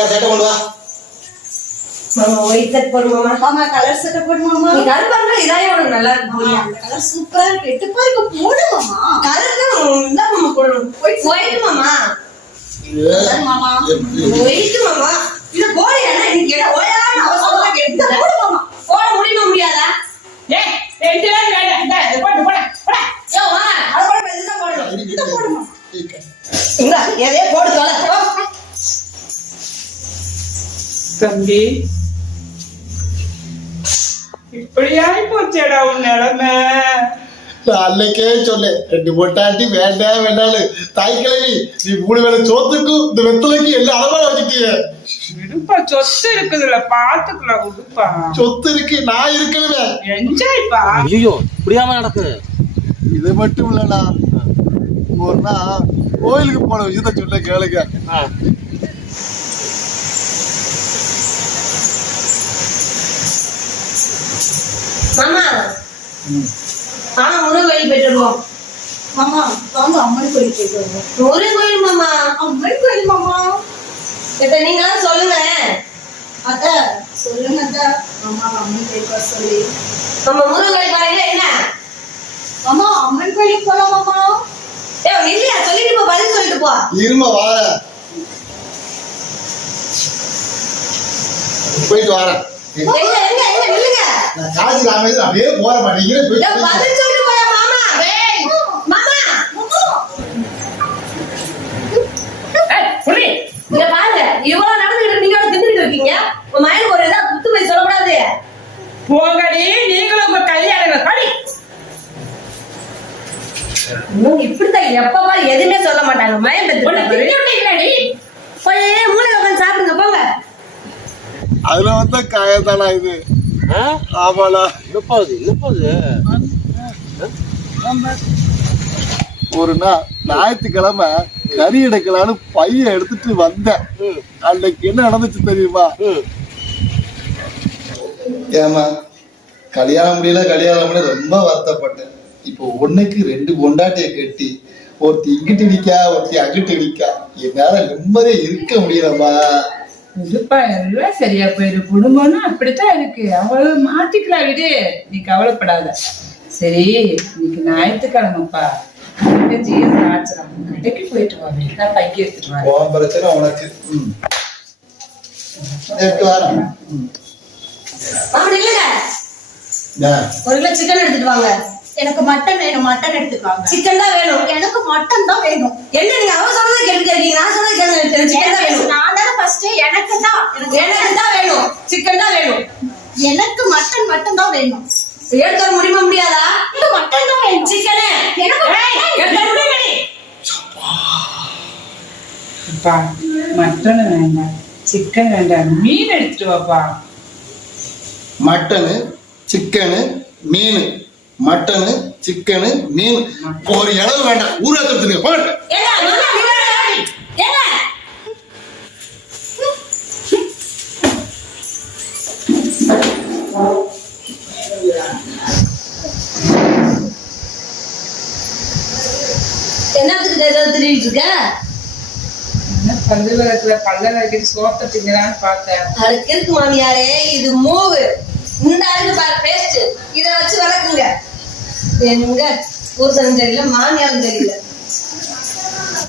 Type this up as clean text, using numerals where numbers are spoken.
வா சட்டை கொண்டு வா. மாமா ஒயிட் ஷர்ட் போடு மாமா. மாமா கலர் சட்டை போடு மாமா. நீ கலர் பண்ணா இதாயே உனக்கு நல்லா இருக்கும். அந்த கலர் சூப்பரா இருக்கு. எட்டு பாருங்க போடு மாமா. கலர் தான் இந்த மாமா போடணும். ஒயிட் மாமா. மாமா ஒயிட் மாமா. இது போடு என்ன நீ கேட்ட ஓயாம அவசரமா கேட்ட போடு மாமா. போட முடியுமா முடியாதா? ஏய் ரெண்டு பேரும் வேண்டாம். இந்த போடு போடு போடு. யோ வா அத போட பெருசா போடணும். இத போடு மாமா. இங்க எதே போடு தோல. தம்பி இப்படியாய் போச்சேடா உன் நிலைமை. நான் அன்னைக்கே சொன்னேன் 2 பொட்டாட்டி வேண்டாம் வேண்டான்னு. தாய் கிழவி நீ 3 வேளை சோத்துக்கும் இந்த வெத்தலைக்கு எல்லாம் அளவா வச்சுட்டிய. விடுப்பா சொத்து இருக்குதுல்ல பாத்துக்கலாம் விடுப்பா. சொத்து இருக்கு நான் இருக்கிறது என்ஜாய்ப்பா. ஐயோ இப்படியாம நடக்குது. இது மட்டும் இல்லடா, ஒரு நாள் கோயிலுக்கு போன விஷயத்த சொல்ல கேளுங்க. மாமா ஆனா முருகன் கோயில் போயிட்டு வருவோம். மாமா வாங்க அம்மன் கோயில் போயிட்டு வருவோம். முருகன் கோயில் மாமா. அம்மன் கோயில் மாமா. இப்ப நீங்க சொல்லுங்க. அத சொல்லுங்க அத. மாமா அம்மன் கோயிலுக்கு வர சொல்லி. நம்ம முருகன் கோயில் பாருங்க என்ன? மாமா அம்மன் கோயிலுக்கு போலாம் மாமா. ஏய் இல்லையா சொல்லிட்டு போ, பதில் சொல்லிட்டு போ. இரும வார போயிட்டு வரேன். எங்க எங்க எங்க நில்லுங்க. நான் காசி ராமேஸ்வரம் அப்படியே போற மாட்டேங்கிறேன். ஏய் பதில் சொல்லிட்டு போயா மாமா. ஏய் மாமா. ஏய் புடி. இங்க பாருங்க இவ்வளவு நடந்துட்டு நீங்க தின்னுட்டு இருக்கீங்க. உங்க மயனுக்கு ஒரு ஏதாவது குத்து போய் சொல்லக்கூடாது. போங்கடி நீங்களும் உங்க கல்யாணம் படி. இன்னும் இப்படிதான் எப்ப பாரு எதுவுமே சொல்ல மாட்டாங்க. மயம் இல்லடி போய் மூளையில உட்காந்து சாப்பிடுங்க போங்க. அதுல வந்த காயத்தானா இது? ஆமாடா. ஒரு நாள் ஞாயிற்றுக்கிழமை கறி எடுக்கலான்னு பையன் எடுத்துட்டு வந்தேன். அன்னைக்கு என்ன நடந்துச்சு தெரியுமா? ஏமா கல்யாணம் முடியல ரொம்ப வருத்தப்பட்டேன். இப்போ 1க்கு 2 பொண்டாட்டிய கட்டி ஒருத்தி இங்கிட்டு நிக்கா ஒருத்தி அங்கிட்டு நிக்கா. என்னால நிம்மதியா இருக்க முடியலமா. விடுப்பா எல்லாம் சரியா போயிரு. குடும்பம்னா அப்படித்தான் இருக்கு. அவளை மாத்திக்கலாம் விடு, நீ கவலைப்படாத. சரி இன்னைக்கு ஞாயிற்றுக்கிழமைப்பா. ஆச்சரம் கடைக்கு போயிட்டு வாங்க. பைக்கு எடுத்துட்டு வரேன். பிரச்சனை உனக்கு. வாரம் ஒரு கிலோ சிக்கன் எடுத்துட்டு வாங்க. எனக்கு மட்டன் வேணும். மட்டன் எடுத்துக்காங்க. சிக்கன் தான் வேணும். எனக்கு மட்டன் தான் வேணும். என்ன நீங்க அவ சொல்றதை கேட்டுருக்கீங்க, நான் சொல்றதை கேட்டு சிக்கன் தான் வேணும். நான் தானே ஃபர்ஸ்ட் எனக்கு தான் வேணும். சிக்கன் தான் வேணும். எனக்கு மட்டன் மட்டும் தான் வேணும். எடுத்து வர முடியுமா முடியாதா? எனக்கு மட்டன் தான் வேணும். சிக்கனே மட்டன் வேண்டாம், சிக்கன் வேண்டாம், மீன் எடுத்துட்டு வாப்பா. மட்டனு சிக்கனு மீன், மட்டனு சிக்கனு மீன். ஒரு இளவு வேண்டாம், ஊரா தடுத்துங்க போங்க. என்னத்துக்கு தெரிவிட்டு இருக்க? பல்லு விளக்குல பல்ல விளக்கிட்டு சோத்த திங்கலான்னு பார்த்தேன். அதுக்கு இருக்கு மாமியாரே, இது மூவு. இந்த அருக்கு பாரு பேஸ்ட், இத வச்சு விளக்குங்க. எங்க புருஷனும் தெரியல, மாமியாரும் தெரியல.